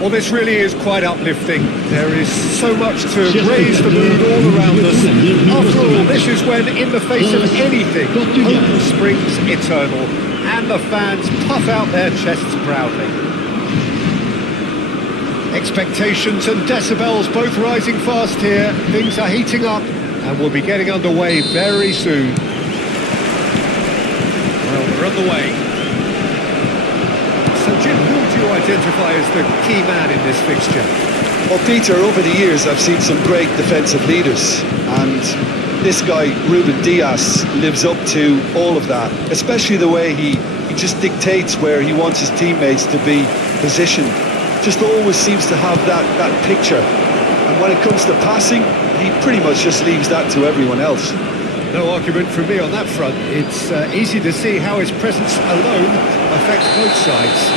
Well, this really is quite uplifting. There is so much to raise the mood all around us. After all, this is when, in the face of anything, hope springs eternal, and the fans puff out their chests proudly. Expectations and decibels both rising fast here. Things are heating up, and we'll be getting underway very soon. Well, we're underway. So, Jim, who do you identify as the key man in this fixture? Well, Peter, over the years I've seen some great defensive leaders, and this guy, Ruben Dias, lives up to all of that, especially the way he just dictates where he wants his teammates to be positioned. Just always seems to have that picture, and when it comes to passing, he pretty much just leaves that to everyone else. No argument from me on that front. It's easy to see how his presence alone affects both sides.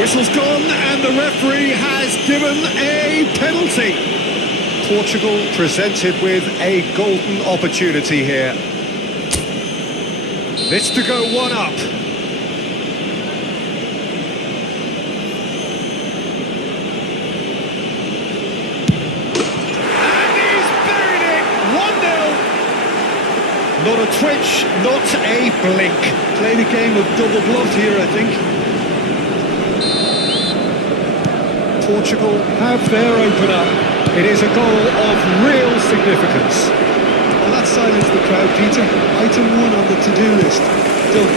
Whistle's gone and the referee has given a penalty. Portugal presented with a golden opportunity here. This to go one up. Not a twitch, not a blink. Played a game of double bluff here, I think. Portugal have their opener. It is a goal of real significance. Well, that silenced the crowd, Peter. Item 1 on the to-do list. Done.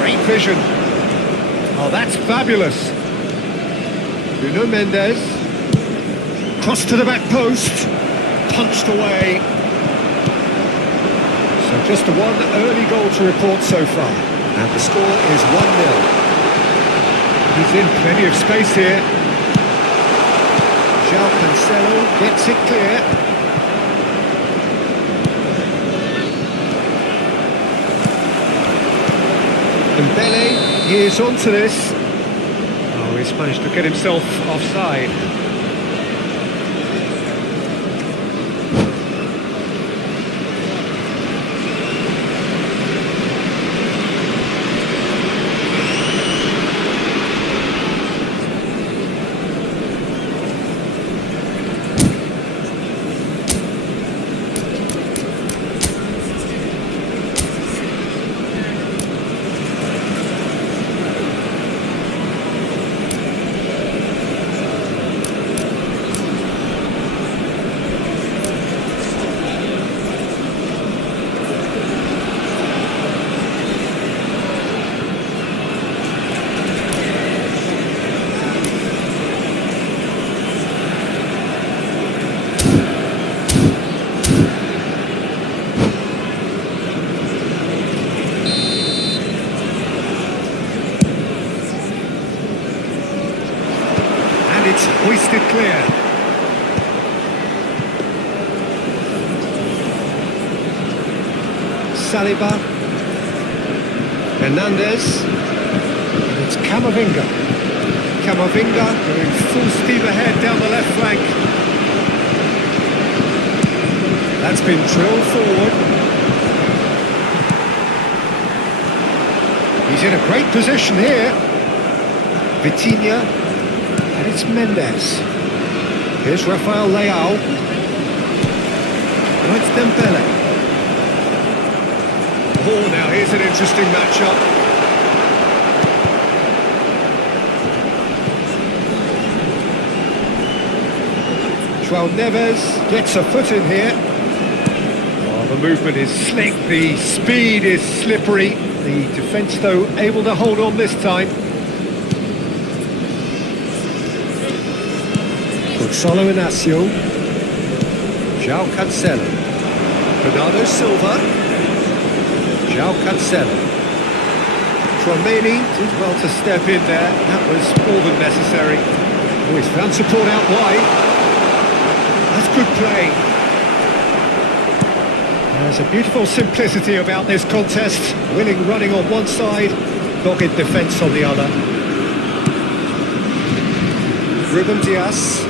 Great vision. Oh, that's fabulous. Nuno Mendes. Cross to the back post. Punched away. So just one early goal to report so far. And the score is 1-0. He's in plenty of space here. João Cancelo gets it clear. Dembele is onto this. Oh, he's managed to get himself offside. It's hoisted clear. Saliba. Hernandez. And it's Camavinga. Camavinga going full steam ahead down the left flank. That's been drilled forward. He's in a great position here. Vitinha. And it's Mendes. Here's Rafael Leao. Oh, it's Dembele. Oh, now here's an interesting matchup. João Neves gets a foot in here. Oh, the movement is slick, the speed is slippery. The defence, though, able to hold on this time. Gonçalo Inácio. João Cancelo. Bernardo Silva. João Cancelo. Tchouaméni did well to step in there. That was more than necessary. Oh, he's found support out wide. That's good play. There's a beautiful simplicity about this contest. Willing running on one side, dogged defence on the other. Ruben Dias.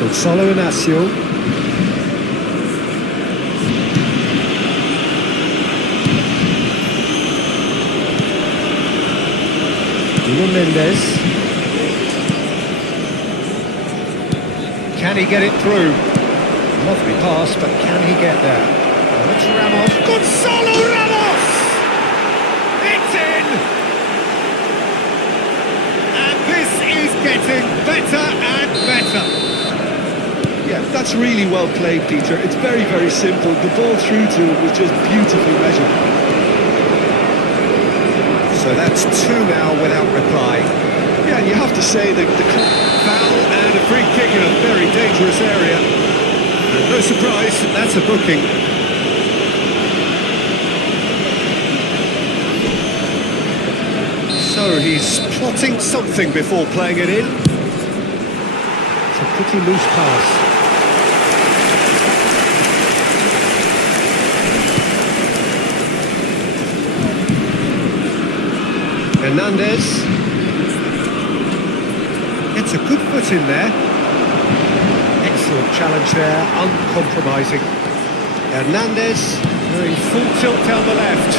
Gonçalo Inácio. Mendes. Can he get it through? Lovely pass, but can he get there? Well, it's Ramos. Gonzalo Ramos! It's in! And this is getting better and better. Yeah, that's really well played, Peter. It's very, very simple. The ball through to him was just beautifully measured. So that's two now without reply. Yeah, and you have to say that the Foul and a free kick in a very dangerous area. And no surprise, that's a booking. So he's plotting something before playing it in. It's a pretty loose pass. Hernandez. Gets a good foot in there. Excellent challenge there, uncompromising. Hernandez doing full tilt down the left.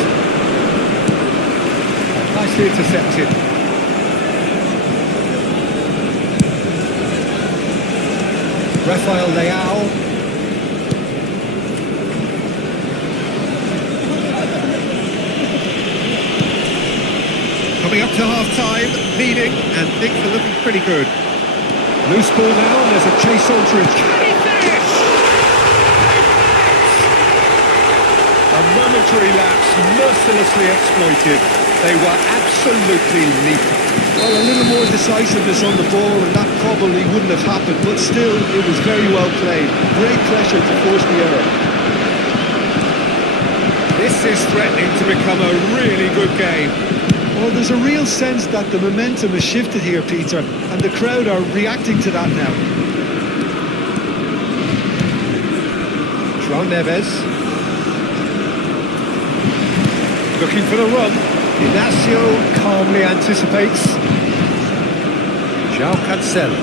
Nicely intercepted. Rafael Leao. Coming up to half-time, leading, and things are looking pretty good. Loose ball now, and there's a chase on for it. Can he finish? A momentary lapse, mercilessly exploited. They were absolutely lethal. well, a little more decisiveness on the ball, and that probably wouldn't have happened, but still, it was very well played. Great pressure to force the error. This is threatening to become a really good game. Well, there's a real sense that the momentum has shifted here, Peter, and the crowd are reacting to that now. João Neves. Looking for the run. Inacio calmly anticipates. João Cancelo.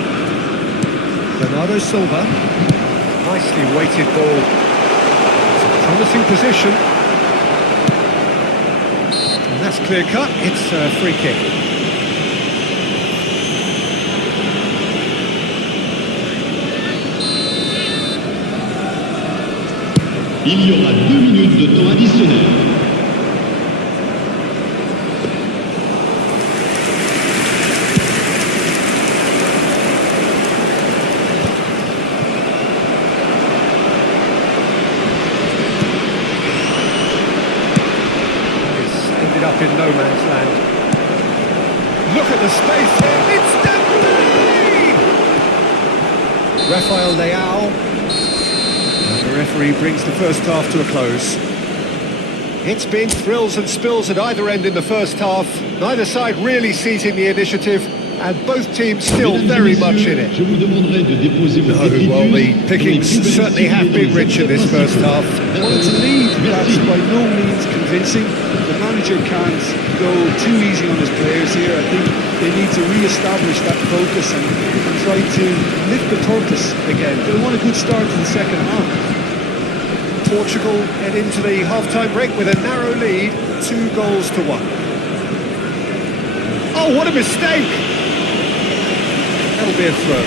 Bernardo Silva. Nicely weighted ball. It's a promising position. And that's clear cut. It's a free kick. Il y aura 2 minutes de temps additionnel. It's ended up in no man's land. Look at the space here. It's Dembele! Rafael Leao. The referee brings the first half to a close. It's been thrills and spills at either end in the first half. Neither side really seizing the initiative, and both teams still very much in it. Well, the pickings certainly have been rich in this first half. Well, it's a lead that's by no means convincing. The manager can't go too easy on his players here. I think they need to re-establish that focus and try to lift the purpose again. They want a good start to the second half. Portugal head into the half-time break with a narrow lead, 2-1. Oh, what a mistake! That'll be a throw.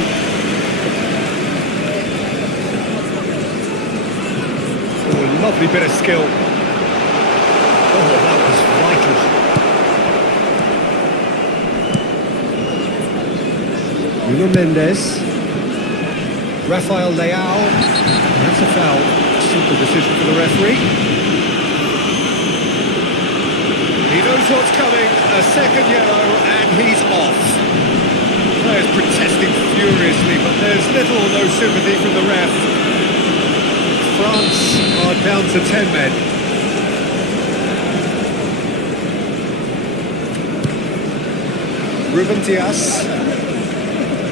Oh, a lovely bit of skill. Oh, that was vital. Nuno Mendes. Rafael Leao. That's a foul. Simple decision for the referee. He knows what's coming. A second yellow, and he's off. Players protesting furiously, but there's little or no sympathy from the ref. France are down to 10 men. Ruben Dias.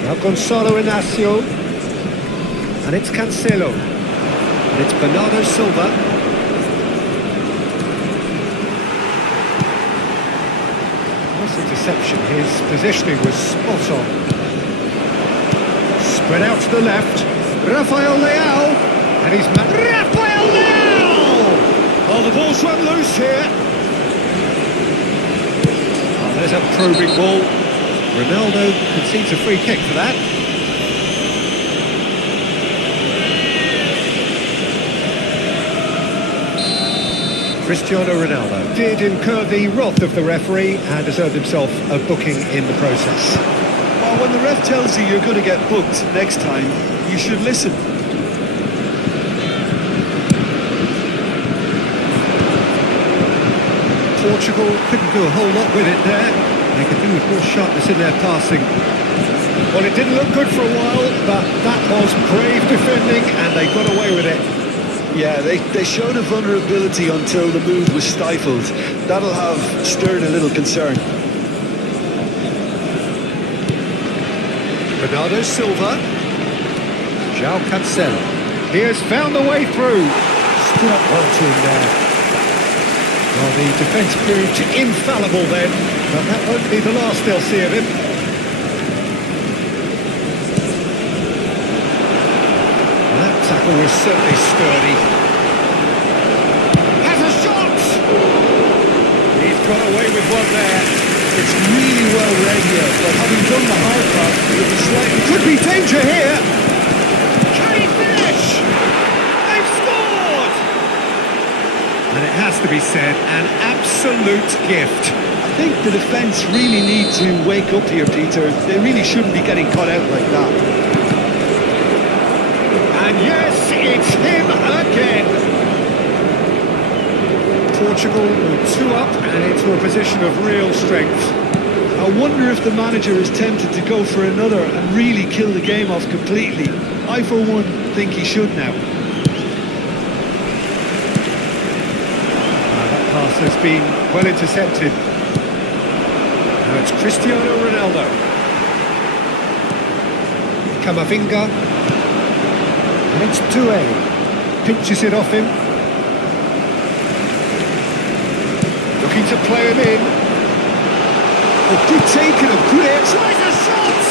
Now Gonzalo Inacio. And it's Cancelo. And it's Bernardo Silva. Nice interception. His positioning was spot on. Spread out to the left. Rafael Leao. And he's... Rafael Leao! Oh, the ball's run loose here. Oh, there's a probing ball. Ronaldo concedes a free kick for that. Cristiano Ronaldo did incur the wrath of the referee and deserved himself a booking in the process. Well, when the ref tells you you're going to get booked next time, you should listen. Portugal couldn't do a whole lot with it there. They could do with more sharpness in their passing. Well, it didn't look good for a while, but that was brave defending and they got away with it. Yeah, they showed a vulnerability until the move was stifled. That'll have stirred a little concern. Bernardo Silva. João Cancelo. He has found the way through. Stood up well to him there. Well, the defence proved infallible then, but that won't be the last they'll see of him. That tackle was certainly sturdy. Has a shot! He's got away with one there. It's really well read here, but having done the hard part, it was slightly... Could be danger here! Can he finish? They've scored! And it has to be said, an absolute gift. I think the defence really need to wake up here, Peter. They really shouldn't be getting caught out like that. And yes, it's him again. Portugal move 2 up and into a position of real strength. I wonder if the manager is tempted to go for another and really kill the game off completely. I, for one, think he should now. That pass has been well intercepted. Now it's Cristiano Ronaldo. Camavinga. And it's Touré. Pinches it off him. Looking to play him in. A good take and a good air. Tries a shot!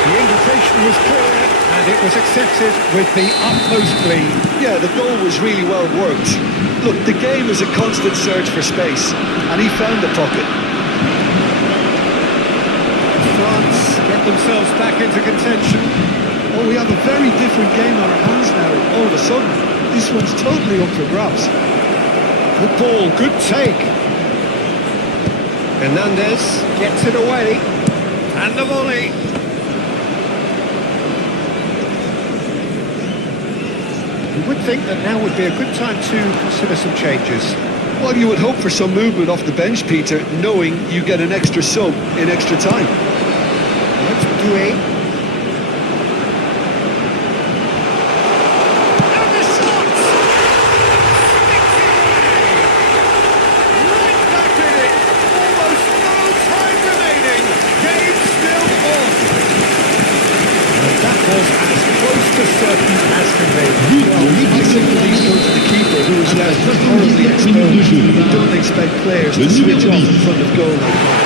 The invitation was clear and it was accepted with the utmost glee. Yeah, the goal was really well worked. Look, the game is a constant search for space, and he found the pocket. France get themselves back into contention. Oh, we have a very different game on our hands now, all of a sudden. This one's totally up for grabs. Good ball, good take. Hernandez gets it away. And the volley. You would think that now would be a good time to consider some changes. Well, you would hope for some movement off the bench, Peter, knowing you get an extra sub in extra time. Let's do it. And the shot! Sticks it away! Right back in it! Almost no time remaining! Game still on! And that was as close to certain as can be. Well, I think these go to the keeper, who was left horribly exposed. You don't expect players to switch off in front of goal like that.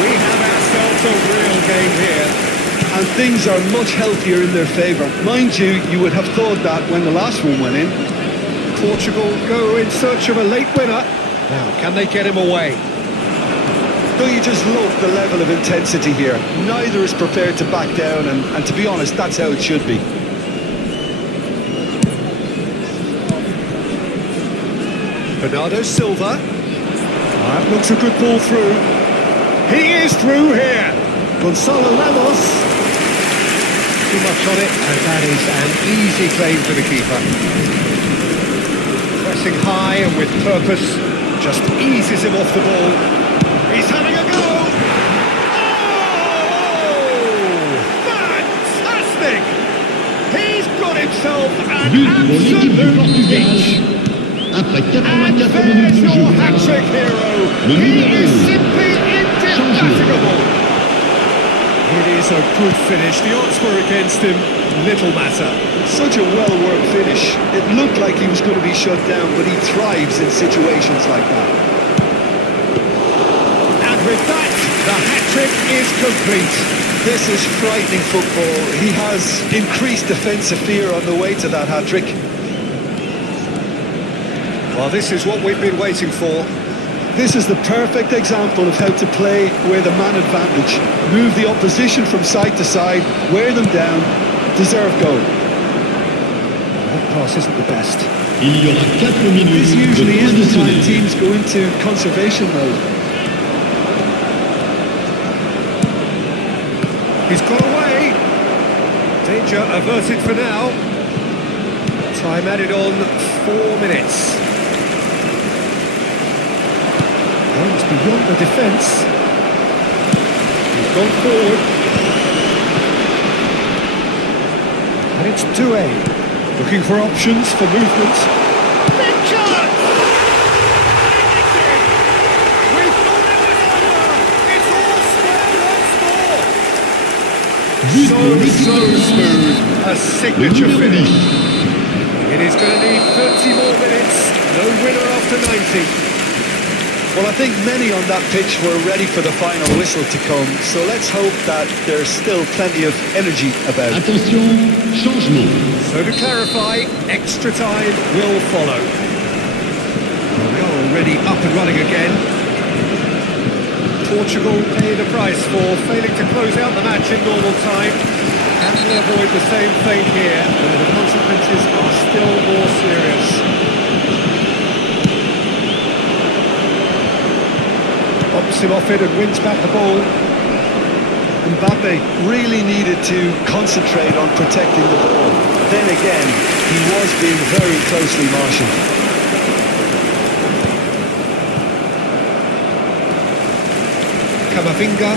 We have ourselves a real game here. And things are much healthier in their favour. Mind you, you would have thought that when the last one went in. Portugal go in search of a late winner. Now, can they get him away? Don't you just love the level of intensity here? Neither is prepared to back down, and to be honest, that's how it should be. Bernardo Silva. That looks a good ball through. He is through here. Gonzalo Ramos. Too much on it, and that is an easy claim for the keeper. Pressing high and with purpose, just eases him off the ball. He's having a go! Oh! Fantastic! He's got himself an But pour l'équipe du absolute Portugal. peach! Après And 84 there's minutes de your jeu. hat-trick hero! Le He numéro is 1. simply indefatigable! It is a good finish. The odds were against him. Little matter. Such a well-worked finish. It looked like he was going to be shut down, but he thrives in situations like that. And with that, the hat-trick is complete. This is frightening football. He has increased defensive fear on the way to that hat-trick. Well, this is what we've been waiting for. This is the perfect example of how to play with a man advantage. Move the opposition from side to side, wear them down, deserve goal. That pass isn't the best. Il y aura 4 minutes This de usually temps is the time additionnel. teams go into conservation mode. He's got away. Danger averted for now. Time added on 4 minutes. Oh, it's beyond the defence. He's gone forward. And it's 2A. Looking for options for movement. Big chance! We thought it was over. It's all square once more. So smooth. A signature finish. It is going to need 30 more minutes. No winner after 90. Well, I think many on that pitch were ready for the final whistle to come, so let's hope that there's still plenty of energy about. Attention, changement. So to clarify, extra time will follow. Well, they are already up and running again. Portugal pay the price for failing to close out the match in normal time. Can they avoid the same fate here, where the consequences are still more serious? Pops him off it and wins back the ball. Mbappe really needed to concentrate on protecting the ball. Then again, he was being very closely marshalled. Camavinga.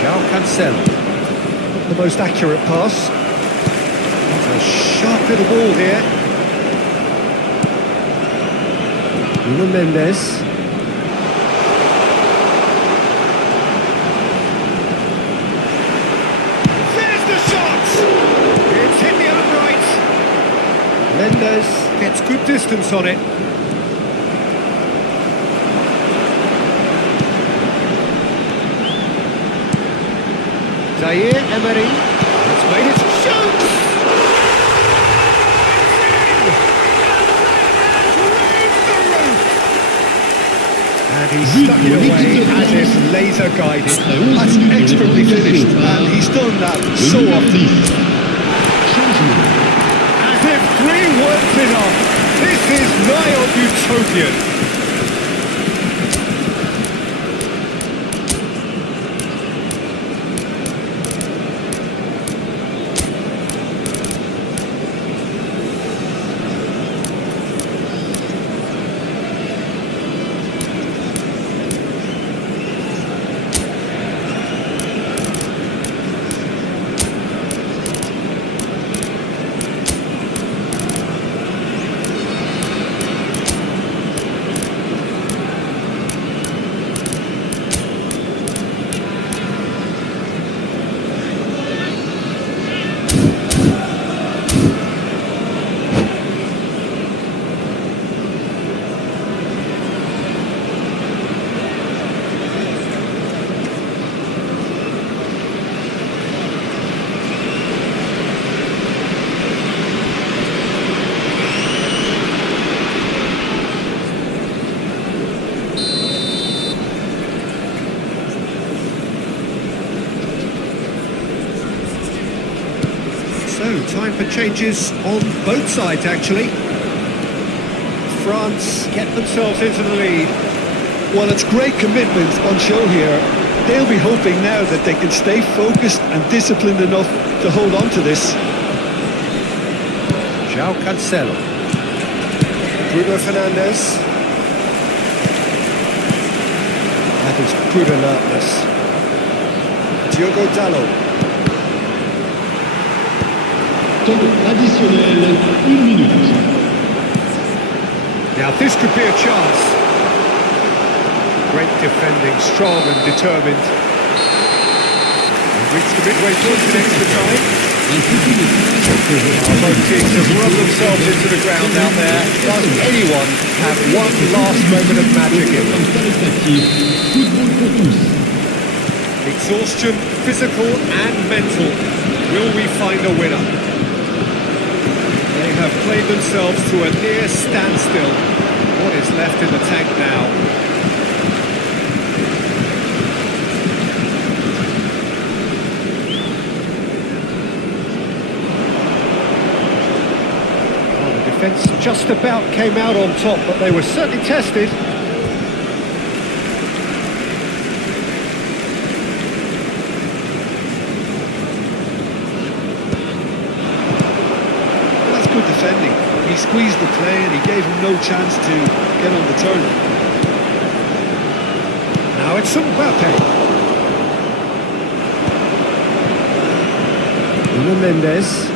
João Cancelo. Not the most accurate pass. That's a sharp little ball here. Nuno Mendes. There's the shot! It's hit the upright. Mendes gets good distance on it. Zaire Emery has made it. Shoots! And he stuck it away as if laser guided. That's expertly finished, and he's done that so often. Changement. As if 3 weren't enough. This is nigh on utopian. So, time for changes on both sides, actually. France get themselves into the lead. Well, it's great commitment on show here. They'll be hoping now that they can stay focused and disciplined enough to hold on to this. João Cancelo. Bruno Fernandes. That is good alertness. Diogo Dalot. Temps additionnel, 1 minute. Now this could be a chance. Great defending, strong and determined. We've reached the midway point of extra time. Both teams have rubbed themselves into the ground out there. Does anyone have one last moment of magic in them? Football pour tous. Exhaustion, physical and mental. Will we find a winner? They have played themselves to a near standstill. What is left in the tank now? Well, the defence just about came out on top, but they were certainly tested. Good defending. He squeezed the play and he gave him no chance to get on the turn. Now it's Aapka. Mendes.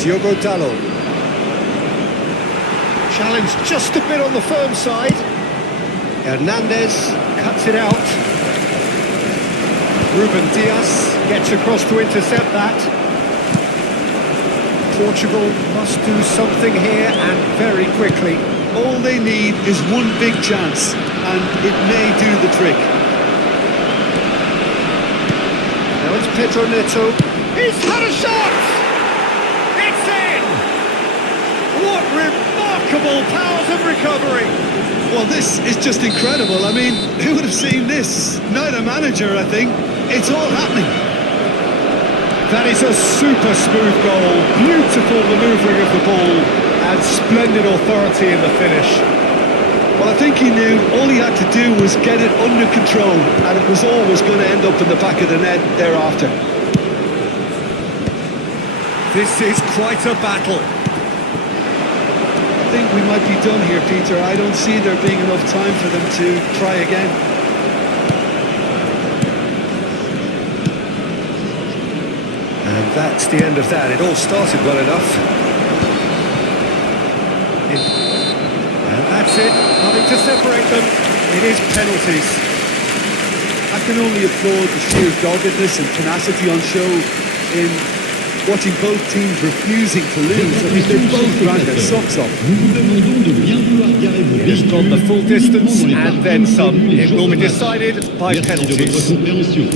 Diogo Dalot. Challenge just a bit on the firm side. Hernandez cuts it out. Ruben Dias gets across to intercept that. Portugal must do something here, and very quickly. All they need is one big chance, and it may do the trick. Now it's Pedro Neto. He's had a shot! It's in! What remarkable powers of recovery! Well, this is just incredible. I mean, who would have seen this? Not a manager, I think. It's all happening. That is a super smooth goal, beautiful manoeuvring of the ball, and splendid authority in the finish. Well, I think he knew all he had to do was get it under control, and it was always going to end up in the back of the net thereafter. This is quite a battle. I think we might be done here, Peter. I don't see there being enough time for them to try again. And that's the end of that. It all started well enough. And that's it. Nothing to separate them. It is penalties. I can only applaud the sheer doggedness and tenacity on show in watching both teams refusing to lose. I mean, they both ran their socks off. Nous vous demandons de bien vouloir garer vos It's gone the full distance and then some. It will be decided by Merci de votre penalties. compréhension.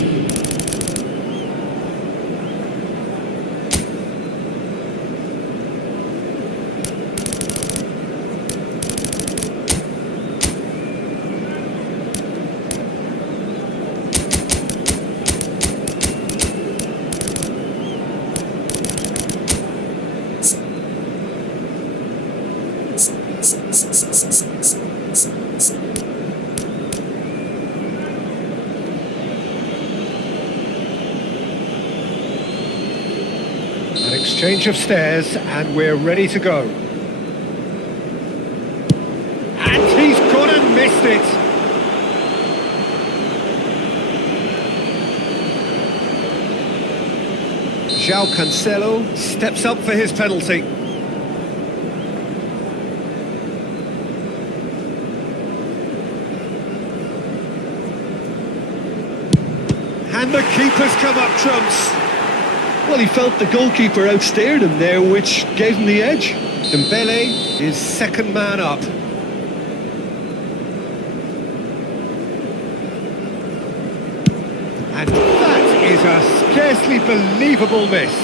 An exchange of stares and we're ready to go. And he's gone and missed it. João Cancelo steps up for his penalty. And the keeper's come up trumps. Well, he felt the goalkeeper outstared him there, which gave him the edge. Dembele is second man up. And that is a scarcely believable miss.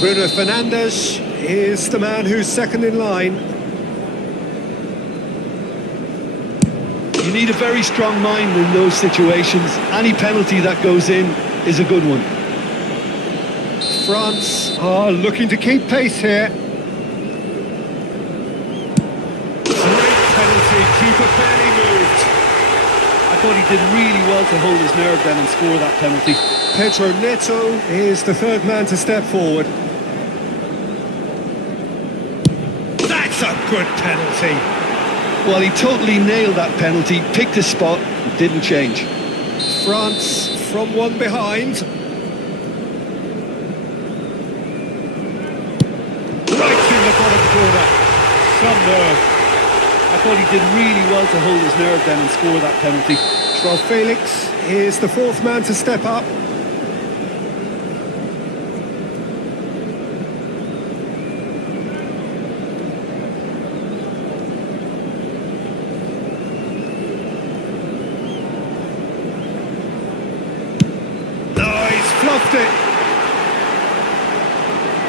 Bruno Fernandes is the man who's second in line. You need a very strong mind in those situations. Any penalty that goes in is a good one. France are looking to keep pace here. Great penalty, keeper barely moved. I thought he did really well to hold his nerve then and score that penalty. Pedro Neto is the third man to step forward. That's a good penalty. Well, he totally nailed that penalty, picked his spot, didn't change. France from one behind. Right in the bottom corner. Some nerve. I thought he did really well to hold his nerve then and score that penalty. João Felix is the fourth man to step up. Fluffed it.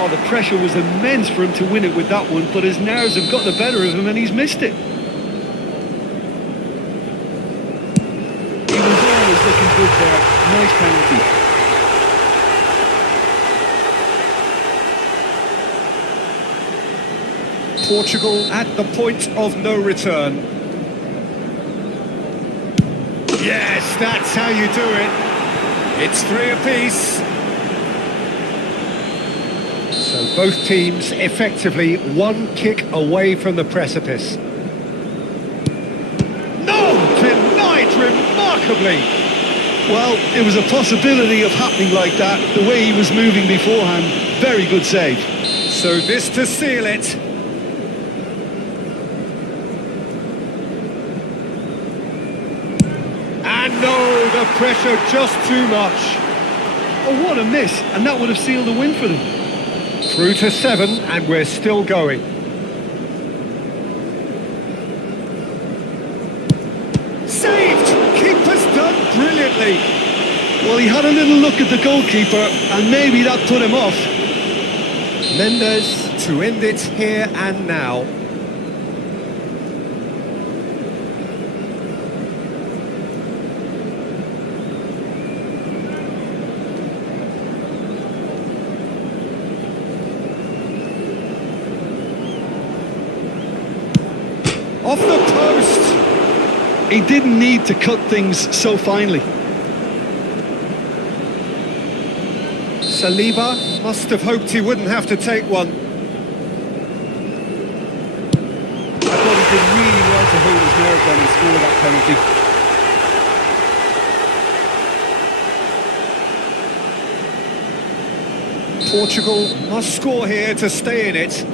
Oh, the pressure was immense for him to win it with that one, but his nerves have got the better of him and he's missed it. He was always looking good there. Nice penalty. Portugal at the point of no return. Yes, that's how you do it. It's 3 apiece. So both teams effectively 1 kick away from the precipice. No! Denied remarkably! Well, it was a possibility of happening like that, the way he was moving beforehand. Very good save. So this to seal it. And no, the pressure just too much. Oh, what a miss, and that would have sealed the win for them. Through to 7, and we're still going. Saved! Keeper's done brilliantly. Well, he had a little look at the goalkeeper, and maybe that put him off. Mendes to end it here and now. Off the post! He didn't need to cut things so finely. Saliba must have hoped he wouldn't have to take one. I thought he did really well to hold his nerve down and score that penalty. Portugal must score here to stay in it.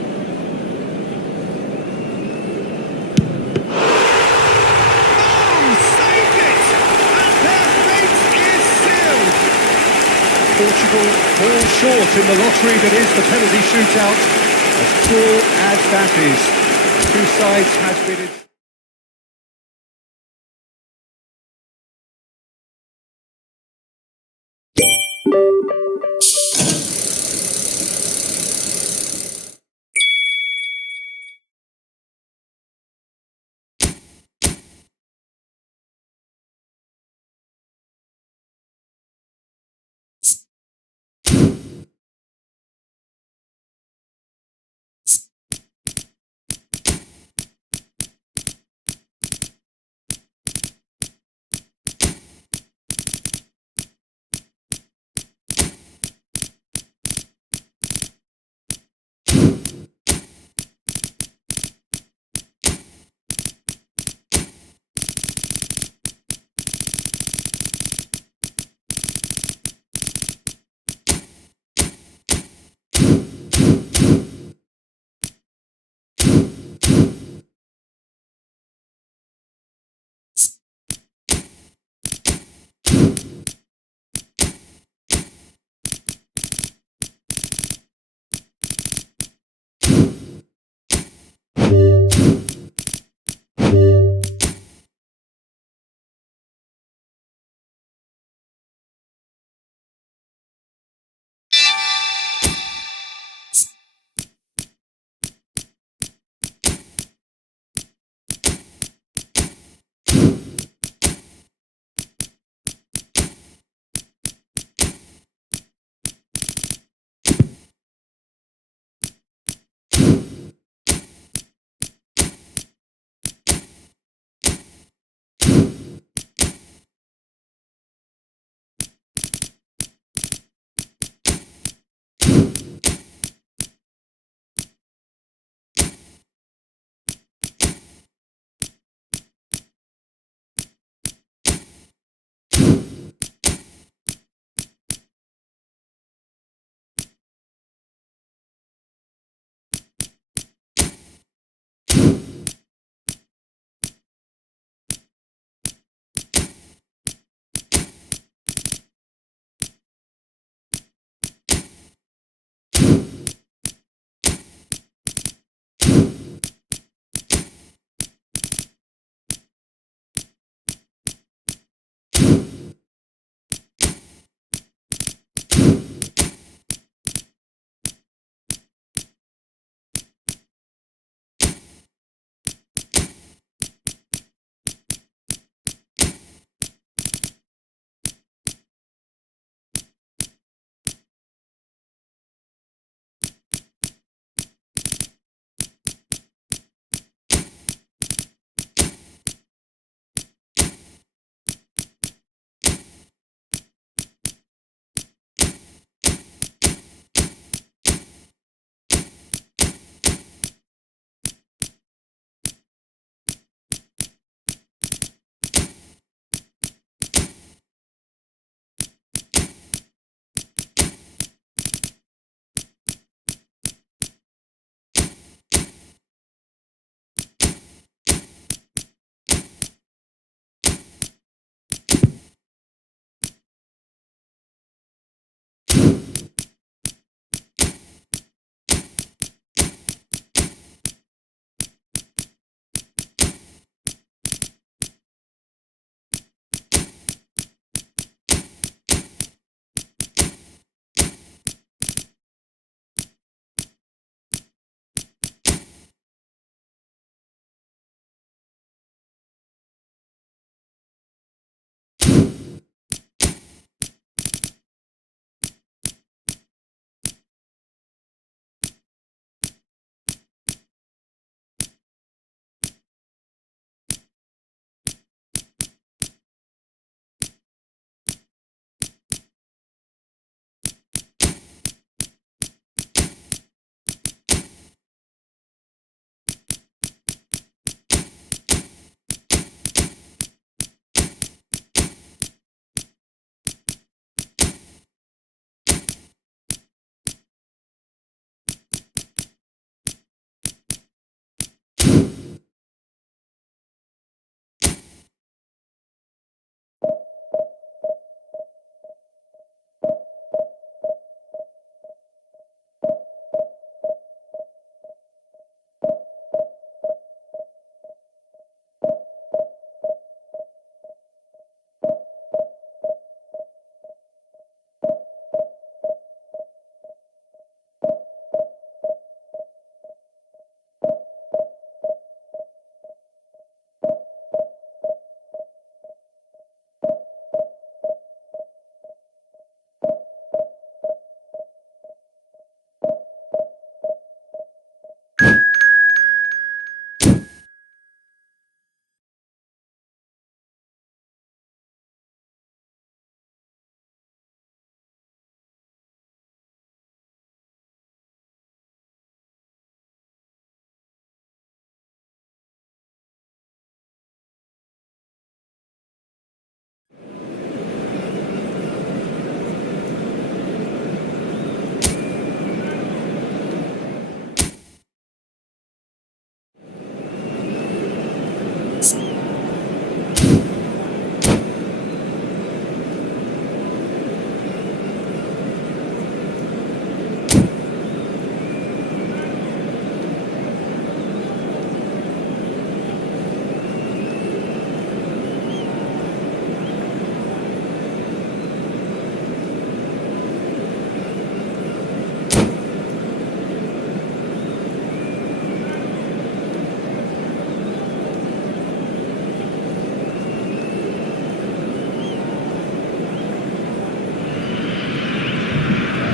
Portugal fall short in the lottery that is the penalty shootout. As poor as that is, two sides has been...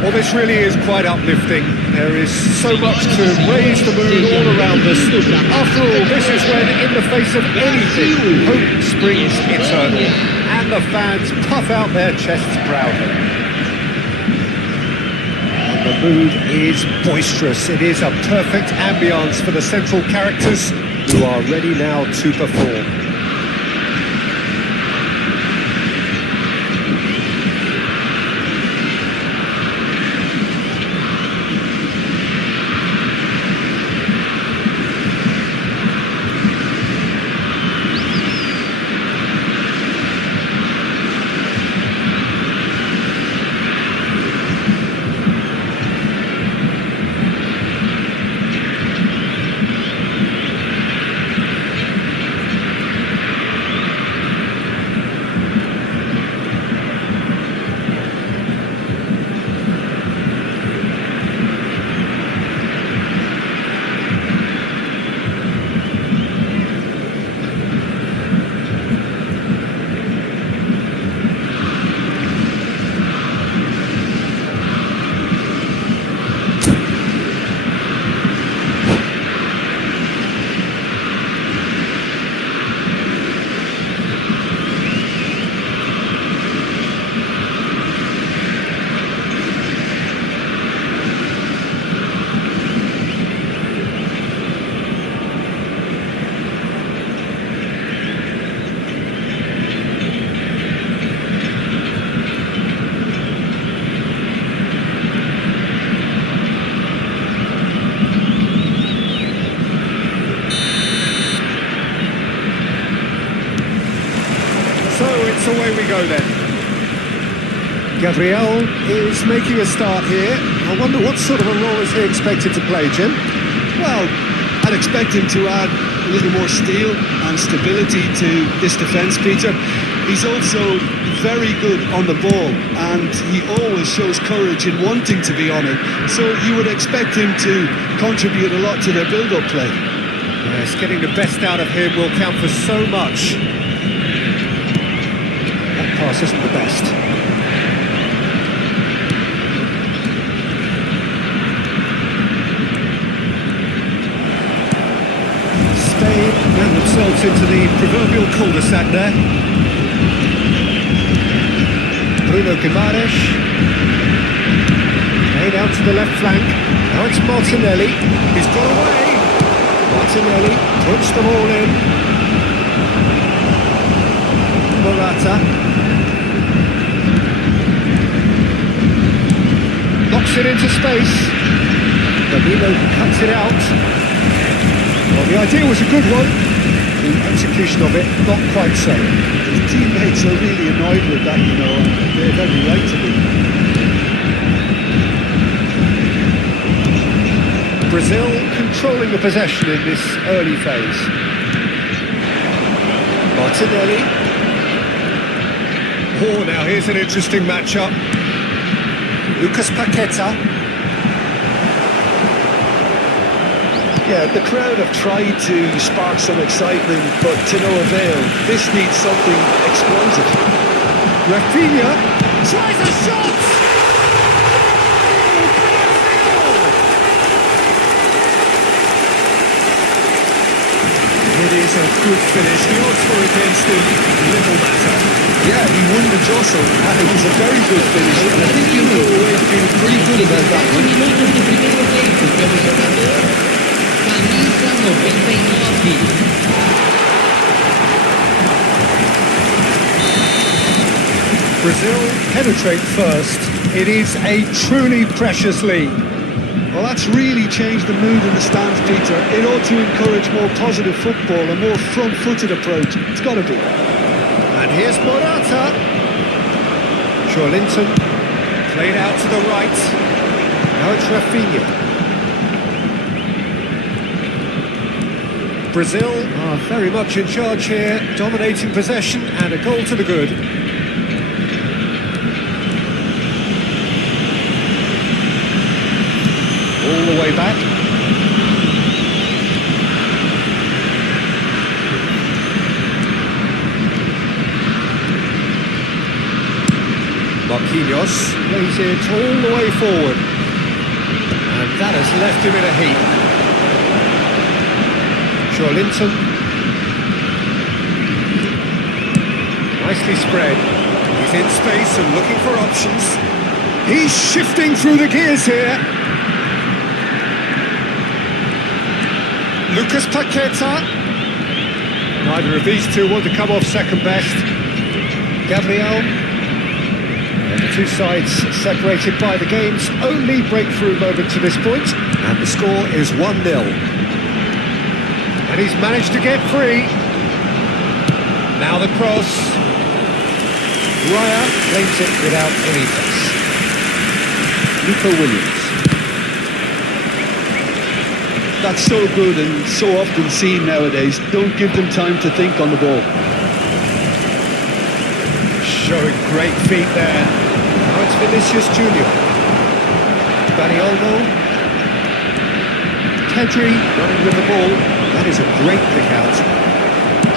Well, this really is quite uplifting. There is so much to raise the mood all around us. After all, this is when, in the face of anything, hope springs eternal. And the fans puff out their chests proudly. And the mood is boisterous. It is a perfect ambience for the central characters who are ready now to perform. So away we go then. Gabriel is making a start here. I wonder what sort of a role is he expected to play, Jim? Well, I'd expect him to add a little more steel and stability to this defence, Peter. He's also very good on the ball, and he always shows courage in wanting to be on it. So you would expect him to contribute a lot to their build-up play. Yes, getting the best out of him will count for so much. That pass isn't the best. Spain ran themselves into the proverbial cul-de-sac there. Bruno Guimaraes. Played out to the left flank. Now it's Martinelli. He's got away. Martinelli puts them all in. Morata. Knocks it into space. Danilo cuts it out. Well, the idea was a good one. The execution of it, not quite so. His teammates are really annoyed with that, you know, and they have every right to be. Brazil controlling the possession in this early phase. Martinelli. Oh, now here's an interesting matchup. Lucas Paqueta. Yeah, the crowd have tried to spark some excitement, but to no avail. This needs something explosive. Rafinha tries a shot! It is a good finish. The odds were against him, little matter. Yeah, he won the jostle, and it was a very good finish. And I think you go away feeling pretty good about that one. Brazil penetrate first. It is a truly precious lead. Well, that's really changed the mood in the stands, Peter. It ought to encourage more positive football, a more front-footed approach. It's got to be. And here's Morata. Linton played out to the right. Now it's Rafinha. Brazil are very much in charge here, dominating possession and a goal to the good. All the way back. Marquinhos plays it all the way forward. And that has left him in a heap. Linton. Nicely spread. He's in space and looking for options. He's shifting through the gears here. Lucas Paqueta. Neither of these two want to come off second best. Gabriel. And the two sides separated by the game's only breakthrough moment to this point. And the score is 1-0. And he's managed to get free. Now the cross. Raya claims it without any fuss. Nico Williams. That's so good and so often seen nowadays. Don't give them time to think on the ball. Showing great feet there. Now it's Vinicius Junior. Dani Olmo. Pedri running with the ball. That is a great pick out.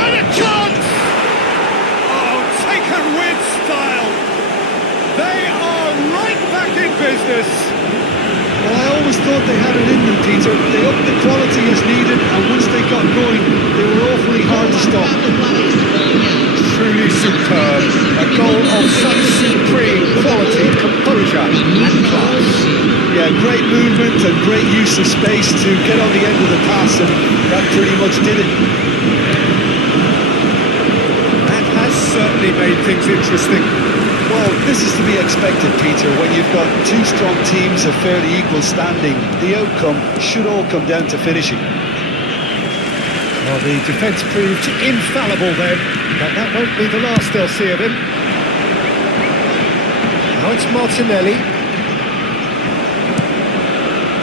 And a chance! Oh, taken with style. They are right back in business. Well, I always thought they had it in them, Peter. They upped the quality as needed, and once they got going, they were awfully hard to stop. Truly superb. A goal of such supreme quality, composure and class. Yeah, great movement and great use of space to get on the end of the pass, and that pretty much did it. That has certainly made things interesting. Well, this is to be expected, Peter. When you've got two strong teams of fairly equal standing, the outcome should all come down to finishing. Well, the defence proved infallible then, but that won't be the last they'll see of him. Now it's Martinelli.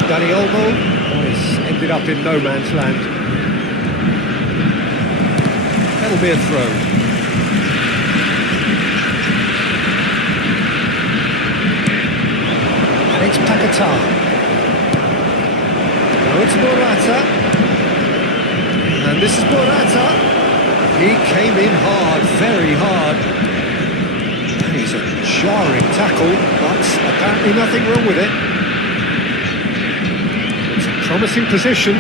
Dani Olmo. Oh, he's ended up in no man's land. That'll be a throw. And it's Paqueta. Now it's Morata. And this is Morata. He came in hard, very hard. That is a jarring tackle, but apparently nothing wrong with it. It's a promising position.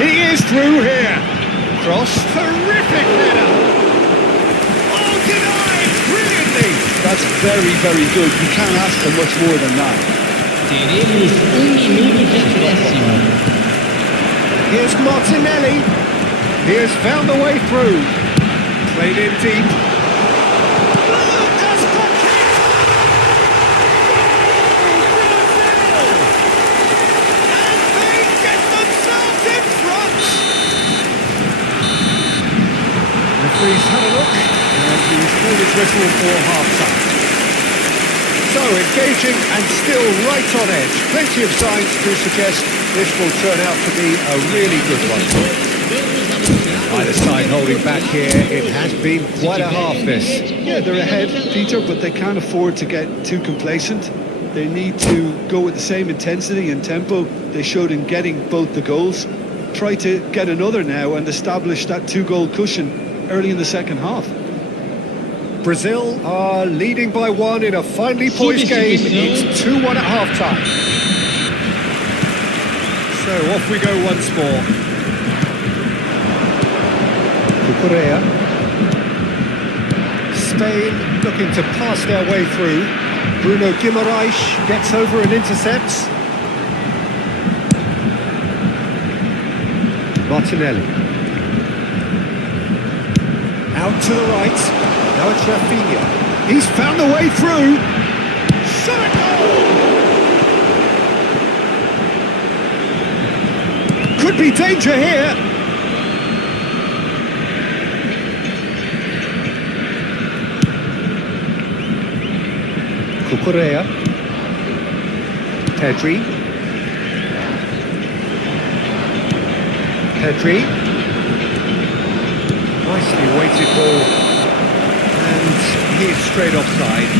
He is through here. Cross, terrific header. Oh, denied brilliantly. That's very, very good. You can't ask for much more than that. Tenemos 1 minuto de acréscimo. Here's Martinelli. He has found a way through. Played in deep. Lucas Paqueta! Brazil! And they get themselves in front! The referee's had a look, and he's blown his whistle for half-time. So engaging and still right on edge. Plenty of signs to suggest this will turn out to be a really good one. Either side holding back here. It has been quite a half this. Yeah, they're ahead, Peter, but they can't afford to get too complacent. They need to go with the same intensity and tempo they showed in getting both the goals. Try to get another now and establish that two-goal cushion early in the second half. Brazil are leading by 1 in a finely poised game. It's 2-1 at half-time. So off we go once more. Correa. Spain looking to pass their way through. Bruno Guimaraes gets over and intercepts. Martinelli. Out to the right. Now it's Rafinha. He's found a way through. Shot a goal! Could be danger here. Correa. Pedri. Nicely weighted ball. And he's straight offside.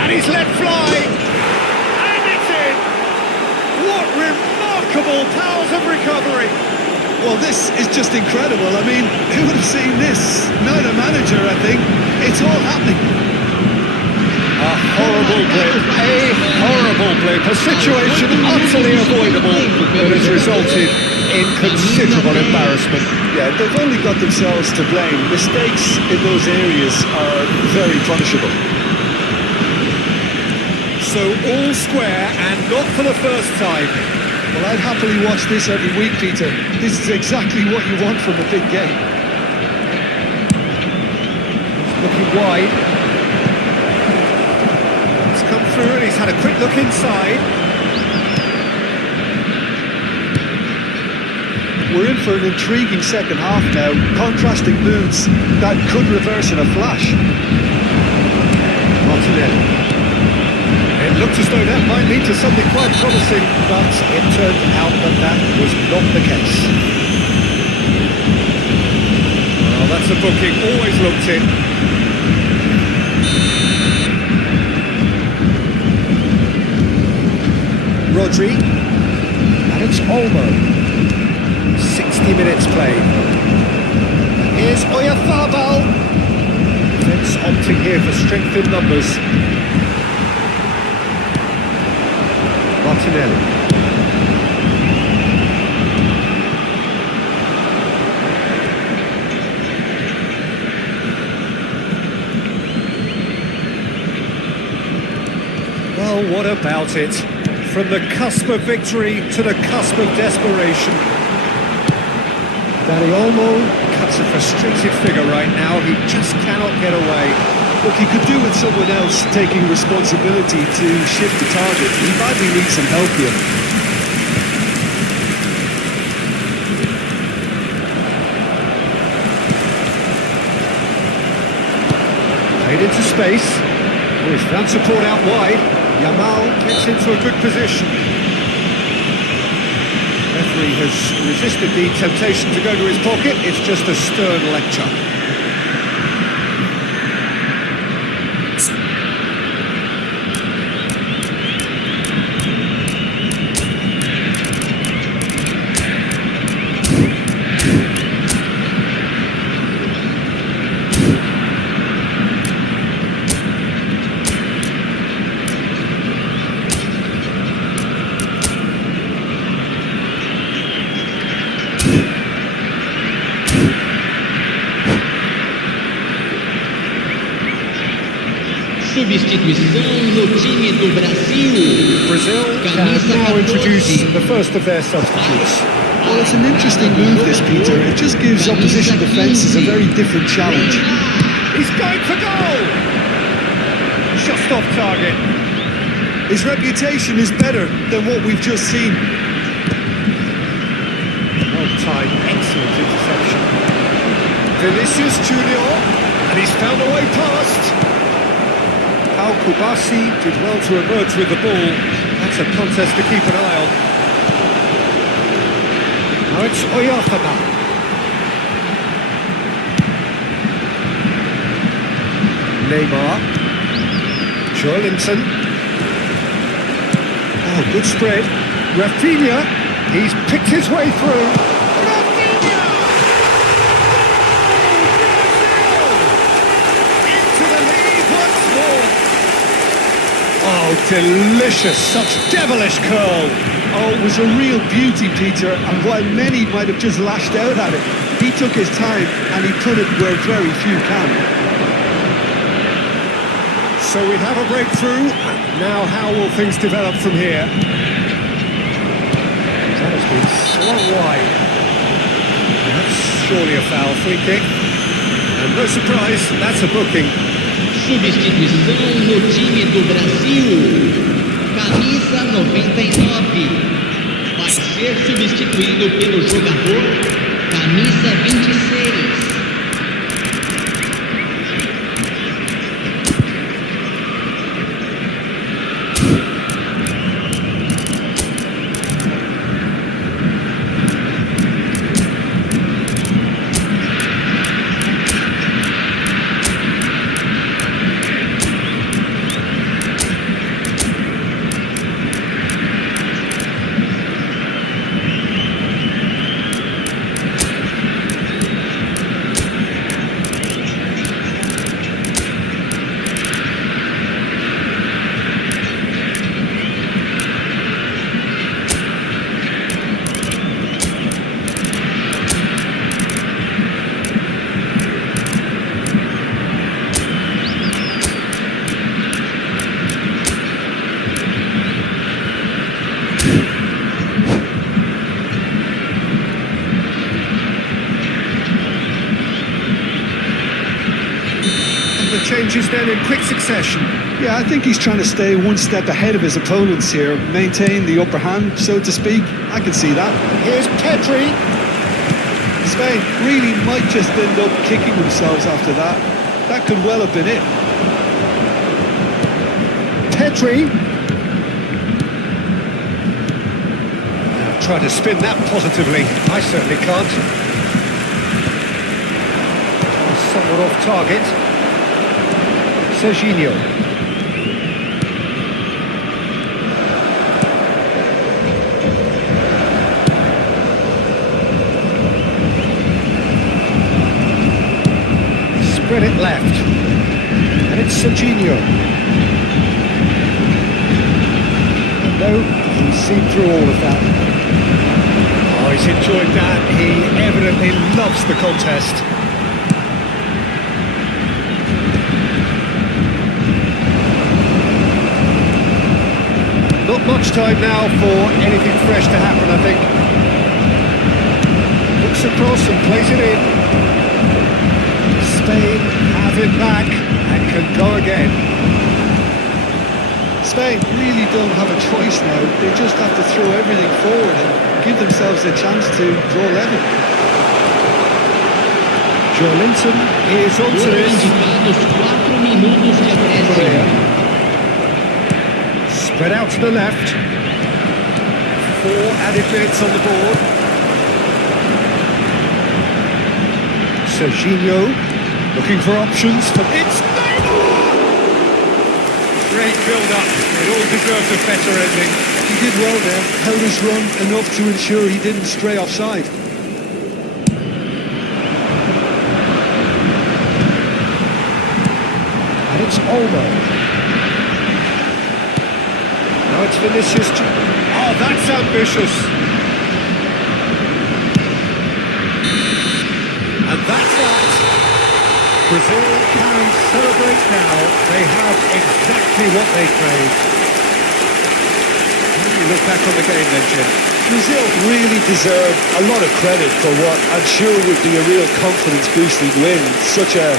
And he's let fly. And it's in. Unbelievable powers of recovery. Well, this is just incredible. I mean, who would have seen this? Neither manager, I think. It's all happening. A horrible blip, a situation utterly avoidable that has resulted in considerable embarrassment. Yeah, they've only got themselves to blame. Mistakes in those areas are very punishable. So all square and not for the first time. Well, I'd happily watch this every week, Peter. This is exactly what you want from a big game. Looking wide. He's come through and he's had a quick look inside. We're in for an intriguing second half now. Contrasting moods that could reverse in a flash. Martinelli. It looked as though that might lead to something quite promising, but it turned out that that was not the case. Well, that's a booking, always looked in. Rodri, and it's Olmo. 60 minutes played. Here's Oyarzabal. Defence opting here for strength in numbers. Martinelli. Well, what about it? From the cusp of victory to the cusp of desperation. Dani Olmo cuts a frustrated figure right now. He just cannot get away. Look, he could do with someone else taking responsibility to shift the target. He badly needs some help here. Played into space. Oh, he's found support out wide. Yamal gets into a good position. Referee has resisted the temptation to go to his pocket. It's just a stern lecture. Substituição no time do Brasil. Brazil can Camisa now 14. introduce the first of their substitutes. Well, it's an interesting move, this, Peter. It just gives opposition defences a very different challenge. He's going for goal! Just off target. His reputation is better than what we've just seen. Well-timed, excellent interception. Vinicius Junior, and he's found a way past. Al Kubasi did well to emerge with the ball. That's a contest to keep an eye on. Now it's Oyarzabal. Neymar. Joelinton. Oh, good spread. Rafinha. He's picked his way through. Rafinha! Into the lead once more. Oh, delicious. Such devilish curl. Oh, it was a real beauty, Peter, and while many might have just lashed out at it, he took his time and he put it where very few can. So we have a breakthrough. Now how will things develop from here? That has been swung wide. That's surely a foul, free kick. And no surprise, that's a booking. Substituição no time do Brasil. Camisa 99. Vai ser substituído pelo jogador camisa 26. changes then in quick succession. Yeah, I think he's trying to stay one step ahead of his opponents here, maintain the upper hand, so to speak. I can see that. Here's Pedri. Spain really might just end up kicking themselves after that. That could well have been it. Pedri. Try to spin that positively. I certainly can't. Somewhat off target. Serginho. Spread it left. And it's Serginho. No, he's seen through all of that. Oh, he's enjoyed that. He evidently loves the contest. Not much time now for anything fresh to happen, I think. Looks across and plays it in. Spain have it back and can go again. Spain really don't have a choice now. They just have to throw everything forward and give themselves a chance to draw level. Joe Linton is on to Foram this. indicados 4 minutos de acréscimo. Spread out to the left. 4 added minutes on the board. Serginho looking for options. It's great build-up. It all deserved a better ending. He did well there, held his run enough to ensure he didn't stray offside. And it's Olmo. Now it's Vinicius. Oh, that's ambitious. And that's that. Brazil can celebrate now. They have exactly what they craved. How do you look back on the game then, Jim? Brazil really deserve a lot of credit for what I'm sure would be a real confidence-boosting win. Such a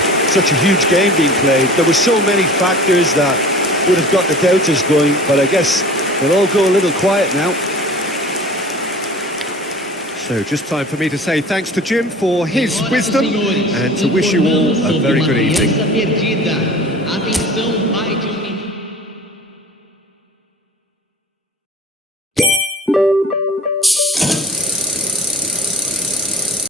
huge game being played. There were so many factors that would have got the doubters going, but I guess they'll all go a little quiet now. So just time for me to say thanks to Jim for his wisdom and to wish you all a very good evening. Perdida.